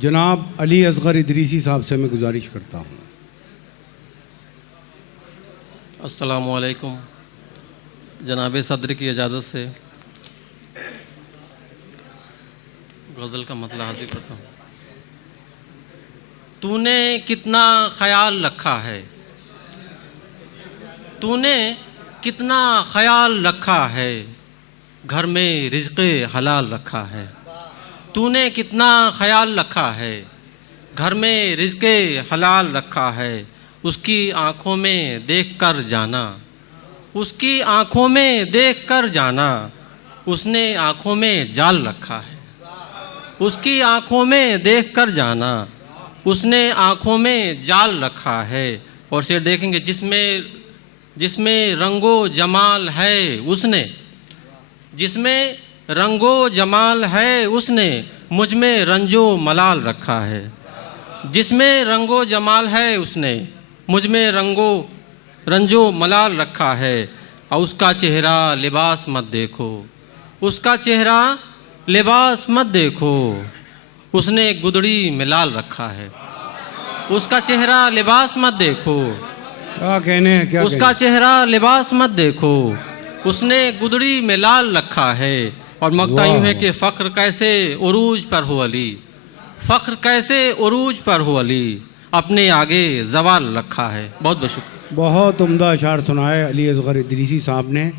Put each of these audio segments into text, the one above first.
जनाब अली असगर इदरीसी साहब से मैं गुजारिश करता हूँ। अस्सलामु अलैकुम। जनाब सदर की इजाज़त से गज़ल का मतलब हाजिर करता हूँ। तूने कितना ख्याल रखा है, तूने कितना ख्याल रखा है, घर में रिज़्क़े हलाल रखा है। तूने कितना ख्याल रखा है, घर में रिज़्क़े हलाल रखा है। उसकी आँखों में देख कर जाना, उसकी आँखों में देख कर जाना, उसने आँखों में जाल रखा है। उसकी आँखों में देख कर जाना, उसने आँखों में जाल रखा है। और शेर देखेंगे, जिसमें रंगो जमाल है उसने, जिसमें रंगो जमाल है उसने, मुझ में रंजो मलाल रखा है। जिसमें रंगो जमाल है उसने, मुझ में रंजो मलाल रखा है। और उसका चेहरा लिबास मत देखो, उसका चेहरा लिबास मत देखो, उसने गुदड़ी में लाल रखा है। उसका चेहरा लिबास मत देखो, क्या कहने हैं, क्या उसका चेहरा लिबास मत देखो, उसने गुदड़ी में लाल रखा है। और मक्ता यूँ है कि फ़ख्र कैसे उरूज पर हो अली, फ़ख्र कैसे उरूज पर हो अली, अपने आगे ज़वाल रखा है। बहुत बहुत शुक्रिया। बहुत उम्दा अशार सुनाए अली असगर इदरीसी साहब ने।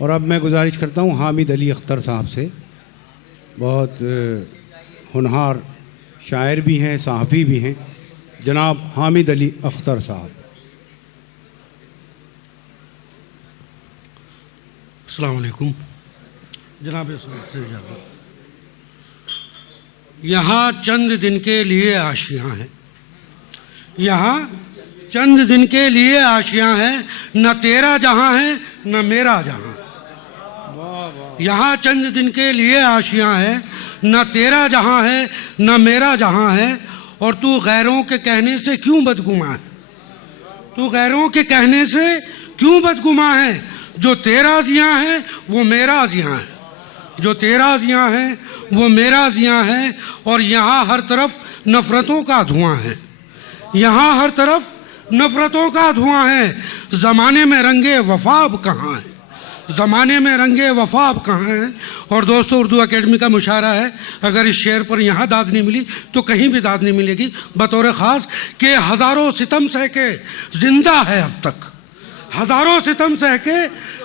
और अब मैं गुजारिश करता हूँ हामिद अली अख्तर साहब से। बहुत होनहार शायर भी हैं, सहाफ़ी भी हैं, जनाब हामिद अली अख्तर साहब। अस्सलाम वालेकुम जनाब। यहाँ चंद दिन के लिए आशियाँ हैं, यहाँ चंद दिन के लिए आशियाँ हैं, न तेरा जहाँ है न मेरा जहाँ। यहाँ चंद दिन के लिए आशियाँ हैं, न तेरा जहाँ है न मेरा जहाँ है। और तू गैरों के कहने से क्यों बदगुमा है, तू गैरों के कहने से क्यों बदगुमा है। जो तेरा ज़ियाँ है वो मेरा ज़ियाँ है, जो तेरा ज़ियाँ है वो मेरा ज़ियाँ है। और यहाँ हर तरफ नफ़रतों का धुआं है, यहाँ हर तरफ नफ़रतों का धुआं है। ज़माने में रंगे वफ़ाब कहाँ है, ज़माने में रंगे वफ़ाब कहाँ है। और दोस्तों, उर्दू एकेडमी का मुशारा है, अगर इस शेर पर यहाँ दाद नहीं मिली तो कहीं भी दाद नहीं मिलेगी। बतौर ख़ास के हज़ारों सितम सह के ज़िंदा है अब तक, हज़ारों सितम सह के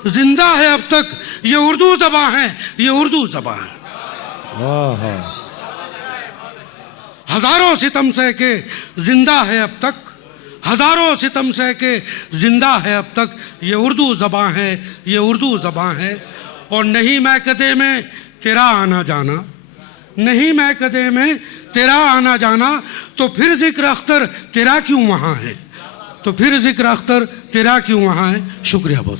ज़िंदा है अब तक। ये उर्दू ज़बां है, ये उर्दू ज़बां है। हज़ारों सितम सह के ज़िंदा है अब तक, हज़ारों सितम सह के ज़िंदा है अब तक। ये उर्दू ज़बां है, ये उर्दू ज़बां है। और नहीं मैं कदे में तेरा आना जाना, नहीं मैं कदे में तेरा आना जाना, तो फिर ज़िक्र अख्तर तेरा क्यों वहाँ है, तो फिर ज़िक्र अख्तर तेरा क्यों वहाँ है। शुक्रिया बहुत।